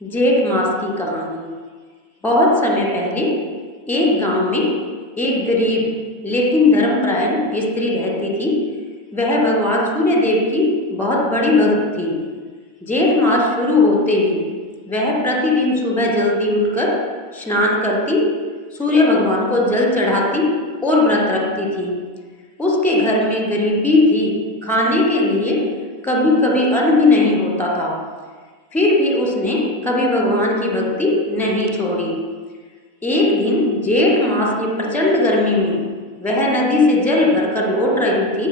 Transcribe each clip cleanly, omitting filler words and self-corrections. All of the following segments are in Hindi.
जेठ मास की कहानी। बहुत समय पहले एक गांव में एक गरीब लेकिन धर्मपरायण स्त्री रहती थी। वह भगवान सूर्य देव की बहुत बड़ी भक्त थी। जेठ मास शुरू होते ही वह प्रतिदिन सुबह जल्दी उठकर स्नान करती, सूर्य भगवान को जल चढ़ाती और व्रत रखती थी। उसके घर में गरीबी थी, खाने के लिए कभी कभी अन्न भी नहीं होता था। फिर भी उसने कभी भगवान की भक्ति नहीं छोड़ी। एक दिन जेठ मास की प्रचंड गर्मी में वह नदी से जल भरकर लौट रही थी।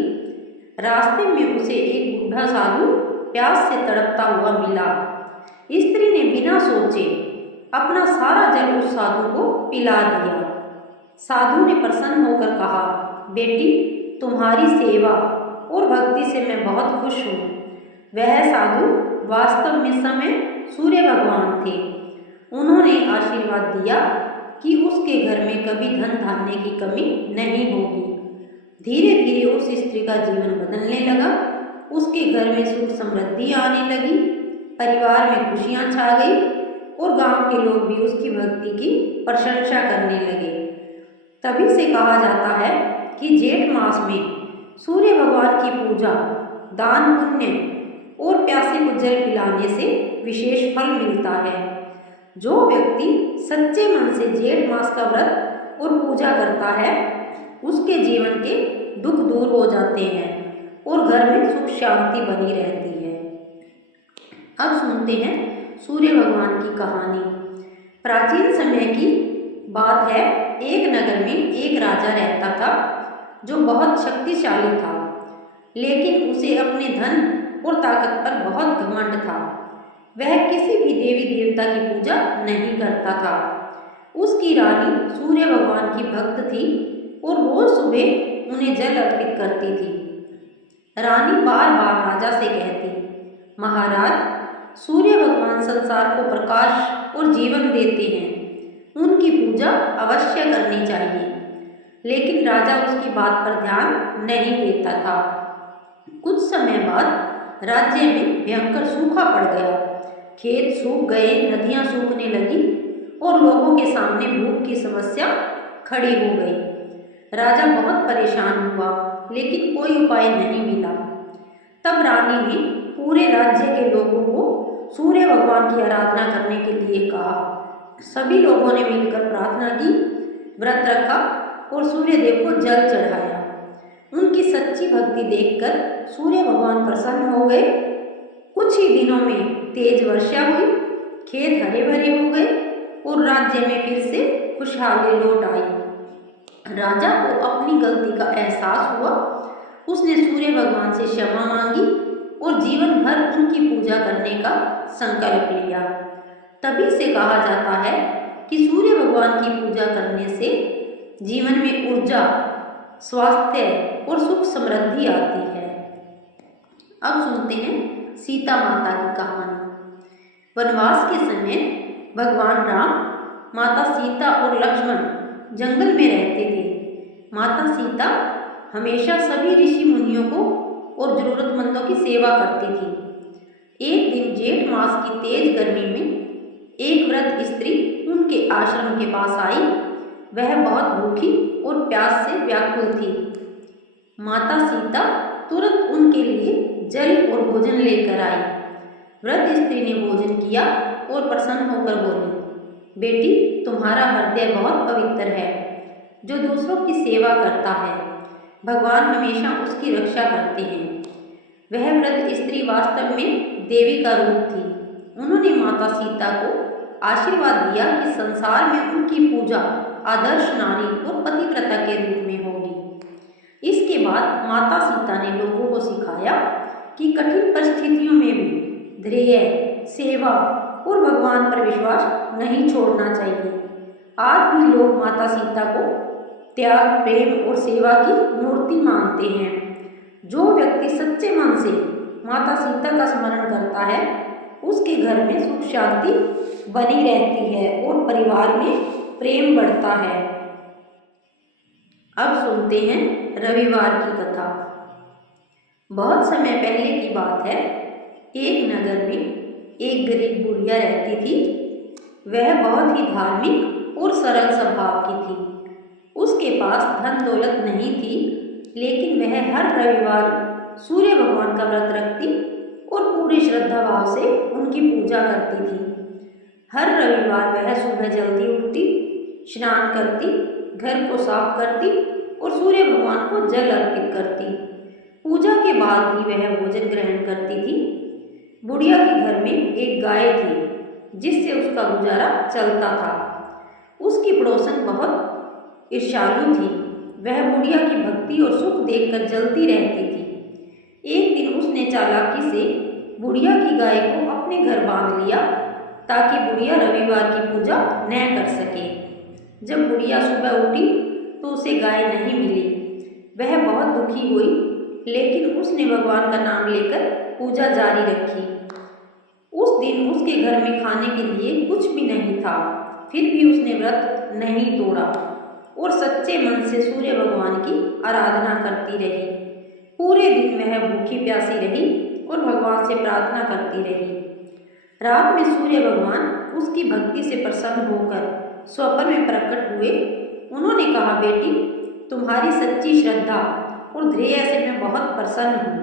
रास्ते में उसे एक बूढ़ा साधु प्यास से तड़पता हुआ मिला। स्त्री ने बिना सोचे अपना सारा जल उस साधु को पिला दिया। साधु ने प्रसन्न होकर कहा, बेटी, तुम्हारी सेवा और भक्ति से मैं बहुत खुश हूँ। वह साधु वास्तव में समय सूर्य भगवान थे। उन्होंने आशीर्वाद दिया कि उसके घर में कभी धन धान्य की कमी नहीं होगी। धीरे धीरे उस स्त्री का जीवन बदलने लगा। उसके घर में सुख समृद्धि आने लगी, परिवार में खुशियां छा गई और गांव के लोग भी उसकी भक्ति की प्रशंसा करने लगे। तभी से कहा जाता है कि जेठ मास में सूर्य भगवान की पूजा, दान पुण्य और प्यासे को जल पिलाने से विशेष फल मिलता है। जो व्यक्ति सच्चे मन से जेठ मास का व्रत और पूजा करता है, उसके जीवन के दुख दूर हो जाते हैं और घर में सुख शांति बनी रहती है। अब सुनते हैं सूर्य भगवान की कहानी। प्राचीन समय की बात है। एक नगर में एक राजा रहता था जो बहुत शक्तिशाली था, लेकिन उसे अपने धन और ताकत पर बहुत घमंड था। वह किसी भी देवी देवता की पूजा नहीं करता था। उसकी रानी सूर्य भगवान की भक्त थी और रोज सुबह उन्हें जल अर्पित करती थी। रानी बार बार राजा से कहती, महाराज, सूर्य भगवान संसार को प्रकाश और जीवन देते हैं, उनकी पूजा अवश्य करनी चाहिए। लेकिन राजा उसकी बात पर ध्यान नहीं देता था। कुछ समय बाद राज्य में भयंकर सूखा पड़ गया। खेत सूख गए, नदियां सूखने लगी और लोगों के सामने भूख की समस्या खड़ी हो गई। राजा बहुत परेशान हुआ, लेकिन कोई उपाय नहीं मिला। तब रानी ने पूरे राज्य के लोगों को सूर्य भगवान की आराधना करने के लिए कहा। सभी लोगों ने मिलकर प्रार्थना की, व्रत रखा और सूर्य देव को जल चढ़ाया। उनकी सच्ची भक्ति देखकर सूर्य भगवान प्रसन्न हो गए। कुछ ही दिनों में तेज वर्षा हुई, खेत हरे भरे हो गए और राज्य में फिर से खुशहाली लौट आई। राजा को अपनी गलती का एहसास हुआ। उसने सूर्य भगवान से क्षमा मांगी और जीवन भर उनकी पूजा करने का संकल्प लिया। तभी से कहा जाता है कि सूर्य भगवान की पूजा करने से जीवन में ऊर्जा, स्वास्थ्य और सुख समृद्धि आती है। अब सुनते हैं सीता माता की कहानी। वनवास के समय भगवान राम, माता सीता और लक्ष्मण जंगल में रहते थे। माता सीता हमेशा सभी ऋषि मुनियों को और जरूरतमंदों की सेवा करती थी। एक दिन जेठ मास की तेज गर्मी में एक वृद्ध स्त्री उनके आश्रम के पास आई। वह बहुत भूखी और प्यास से व्याकुल थी। माता सीता तुरंत उनके लिए जल और भोजन लेकर आई। वृद्ध स्त्री ने भोजन किया और प्रसन्न होकर बोली, बेटी, तुम्हारा हृदय बहुत पवित्र है, जो दूसरों की सेवा करता है, भगवान हमेशा उसकी रक्षा करते हैं। वह वृद्ध स्त्री वास्तव में देवी का रूप थी। उन्होंने माता सीता को आशीर्वाद दिया कि संसार में उनकी पूजा आदर्श नारी और पतिव्रता के रूप में होगी। इसके बाद माता सीता ने लोगों को सिखाया कि कठिन परिस्थितियों में भी धैर्य, सेवा और भगवान पर विश्वास नहीं छोड़ना चाहिए। आज भी लोग माता सीता को त्याग, प्रेम और सेवा की मूर्ति मानते हैं। जो व्यक्ति सच्चे मन से माता सीता का स्मरण करता है, उसके घर में सुख शांति बनी रहती है और परिवार में प्रेम बढ़ता है। अब सुनते हैं रविवार की कथा। बहुत समय पहले की बात है। एक नगर में एक गरीब बुढ़िया रहती थी। वह बहुत ही धार्मिक और सरल स्वभाव की थी। उसके पास धन दौलत नहीं थी, लेकिन वह हर रविवार सूर्य भगवान का व्रत रखती और पूरी श्रद्धा भाव से उनकी पूजा करती थी। हर रविवार वह सुबह जल्दी उठती, स्नान करती, घर को साफ करती और सूर्य भगवान को जल अर्पित करती। पूजा के बाद ही वह भोजन ग्रहण करती थी। बुढ़िया के घर में एक गाय थी जिससे उसका गुजारा चलता था। उसकी पड़ोसन बहुत ईर्ष्यालु थी। वह बुढ़िया की भक्ति और सुख देखकर जलती रहती थी। एक दिन उसने चालाकी से बुढ़िया की गाय को अपने घर बांध लिया ताकि बुढ़िया रविवार की पूजा न कर सके। जब बुढ़िया सुबह उठी तो उसे गाय नहीं मिली। वह बहुत दुखी हुई, लेकिन उसने भगवान का नाम लेकर पूजा जारी रखी। उस दिन उसके घर में खाने के लिए कुछ भी नहीं था, फिर भी उसने व्रत नहीं तोड़ा और सच्चे मन से सूर्य भगवान की आराधना करती रही। पूरे दिन वह भूखी प्यासी रही और भगवान से प्रार्थना करती रही। रात में सूर्य भगवान उसकी भक्ति से प्रसन्न होकर स्वप्न में प्रकट हुए। उन्होंने कहा, बेटी, तुम्हारी सच्ची श्रद्धा और धैर्य से मैं बहुत प्रसन्न हूँ।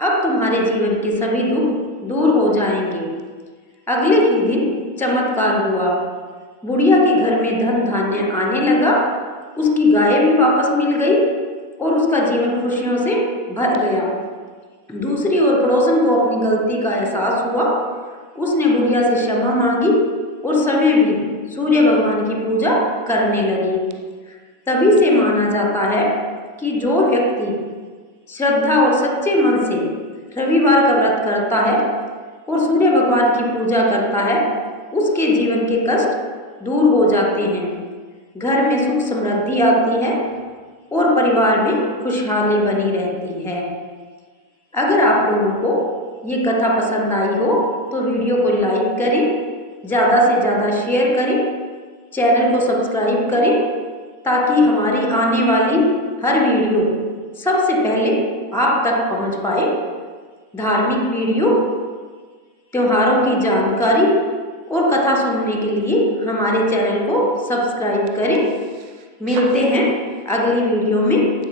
अब तुम्हारे जीवन के सभी दुख दूर हो जाएंगे। अगले ही दिन चमत्कार हुआ। बुढ़िया के घर में धन धान्य आने लगा। उसकी गाय भी वापस मिल गई और उसका जीवन खुशियों से भर गया। दूसरी ओर पड़ोसन को अपनी गलती का एहसास हुआ। उसने बुढ़िया से क्षमा मांगी और स्वयं भी सूर्य भगवान की पूजा करने लगी। तभी से माना जाता है कि जो व्यक्ति श्रद्धा और सच्चे मन से रविवार का व्रत करता है और सूर्य भगवान की पूजा करता है, उसके जीवन के कष्ट दूर हो जाते हैं, घर में सुख समृद्धि आती है और परिवार में खुशहाली बनी रहती है। अगर आप लोगों को ये कथा पसंद आई हो तो वीडियो को लाइक करें, ज़्यादा से ज़्यादा शेयर करें, चैनल को सब्सक्राइब करें ताकि हमारी आने वाली हर वीडियो सबसे पहले आप तक पहुंच पाए। धार्मिक वीडियो, त्योहारों की जानकारी और कथा सुनने के लिए हमारे चैनल को सब्सक्राइब करें। मिलते हैं अगली वीडियो में।